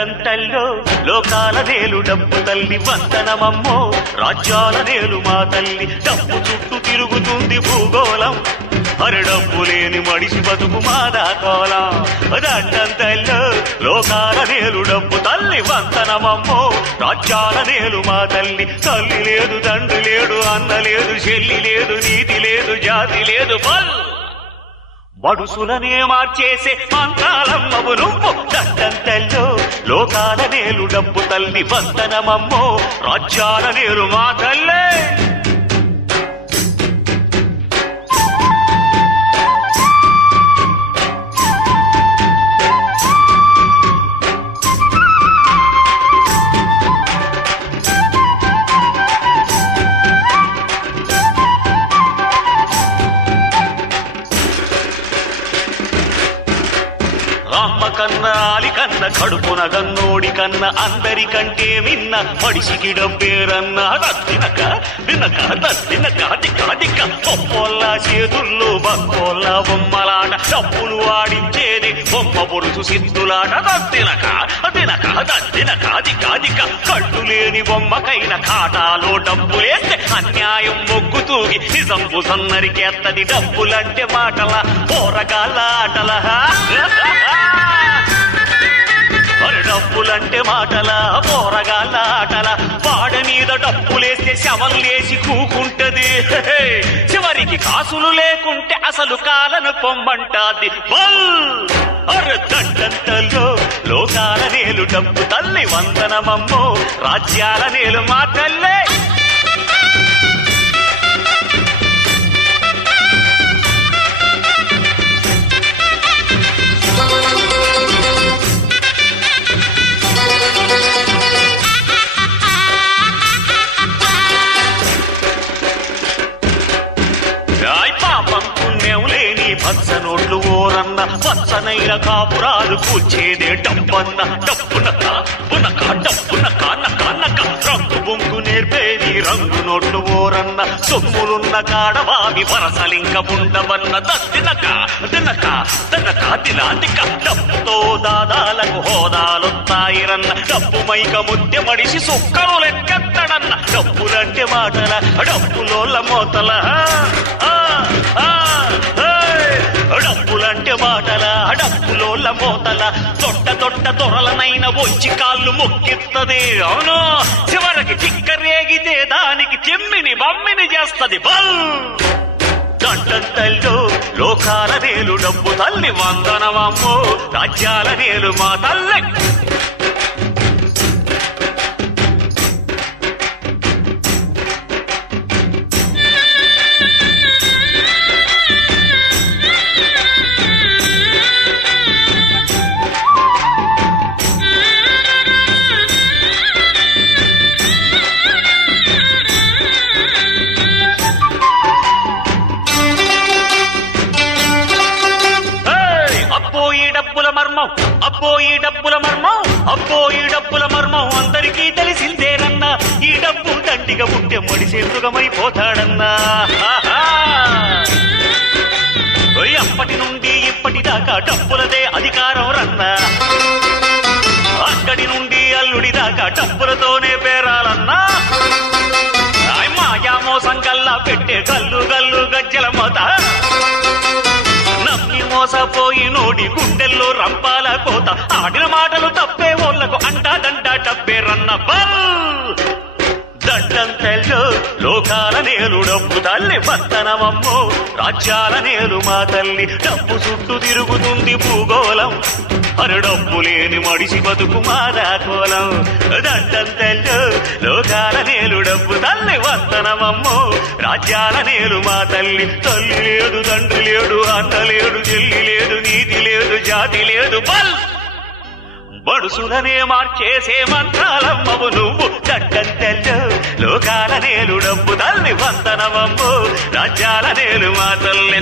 దండంతల్లో లోకాల నేలు డబ్బు తల్లి వందనమమ్మో రాజ్యాల నేలు మా తల్లి డబ్బు చుట్టూ తిరుగుతుంది భూగోళం అరే డబ్బు లేని మడిసి బతుకు మాదాకోలం దండంతల్లో లోకాల నేలు డబ్బు తల్లి వందనమమ్మో రాజ్యాల నేలు మా తల్లి తల్లి లేదు తండ్రి లేడు అన్న లేదు చెల్లి లేదు నీతి లేదు జాతి లేదు బల్ బడుసులనే మార్చేసే మంత్రాలమ్మవు నువ్వు దండంతల్లో లోకాల నేలు డబ్బు తల్లి వందనమమ్మో రాజ్యాల నేలు మా తల్లే అమ్మ కన్న ఆలి కన్న కడుపున గన్నోడి కన్న అందరికంటే విన్న మడిసికి డబ్బేరన్న తినక తినక తినక దిక్క దిక్క బొమ్మల చేతుల్లో బొమ్మల బొమ్మలాట డబ్బులు ఆడించేది బొమ్మ పొరుసు సిద్ధులాట తినక తినక తినక దిక్క దిక్క కళ్ళు లేని బొమ్మకైన ఖాతాలో డబ్బులేస్తే అన్యాయం మొగ్గు తూగి నిజంపు సన్నరికేత్తది డబ్బులంటే మాటల పోరగాళ్ళ ఆటల డబ్బులంటే మాటల పోరగాళ్ళ ఆటల వాడ మీద డబ్బులేస్తే శవం లేచి కూకుంటది చివరికి కాసులు లేకుంటే అసలు కాలను పొమ్మంటాది దండంతల్లో లోకాల నేలు డబ్బు తల్లి వందనమమ్మో రాజ్యాల నేలు మా తల్లే పచ్చ నోట్లు ఓరన్న పచ్చనైన కాపురాలు కూల్చేదే డబ్బన్న డబ్బునక పునక డబ్బునక నక నక రంగు బొంగు నేర్పేది రంగు నోట్లు ఓరన్న సొమ్ములున్న కాడవావి వరసలింక ఉండవన్న తినక తినక తినక తినాదిక డబ్బుతో దాదాలకు హోదాలొత్తాయిరన్న డబ్బు మైక ముద్దె మడిసి సుక్కలు లెక్కెత్తడన్న డబ్బులంటే మాటల డబ్బులోళ్ళ మోతల డబ్బులంటే మాటల డబ్బులోళ్ళ మోతల తొట్ట తొట్ట తొరలనైన వచ్చి కాళ్ళు మొక్కిత్తది అవును చివరికి చిక్కరేగితే దానికి చెమ్మిని బమ్మిని చేస్తది బల్ దండంతల్లో లోకాల నేలు డబ్బు తల్లి వందనమమ్మో రాజ్యాల నేలు మా తల్లె అబ్బో ఈ డబ్బుల మర్మం అబ్బో ఈ డబ్బుల మర్మం అందరికీ తెలిసిందేనన్నా ఈ డబ్బు దండిగా ఉంటే మడిసే మృగమైపోతాడన్నా అప్పటి నుండి ఇప్పటిదాకా డబ్బులదే అధికారం రన్నా అక్కడి నుండి అల్లుడి దాకా డబ్బులతోనే పేరాలన్నా మాయా మోసం కల్లా పెట్టే గల్లు గల్లు గజ్జల మోత మోసపోయి నోడి గుండెల్లో రంపాల కోత ఆడిన మాటలు తప్పే ఓళ్లకు అంటాదంట డబ్బే రన్న దండంతల్లో లోకాల నేలు డబ్బు తల్లి వందనమమ్మో రాజ్యాల నేలు మా తల్లి డబ్బు చుట్టూ తిరుగుతుంది భూగోళం అరు డబ్బు లేని మడిసి బతుకు మాదాకోలం దండంతల్లో లోకాల నేలు డబ్బు తల్లి వందనమమ్మో రాజ్యాల నేలు మా తల్లి తల్లి లేదు తండ్రి లేడు అన్న లేడు చెల్లి లేదు నీతి లేదు జాతి లేదు బల్ బడుసులనే మార్చేసే మంత్రాలమ్మవు నువ్వు దండంతల్లో లోకాల నేలు డబ్బు తల్లి వందనమమ్మో రాజ్యాల నేలు మా తల్లి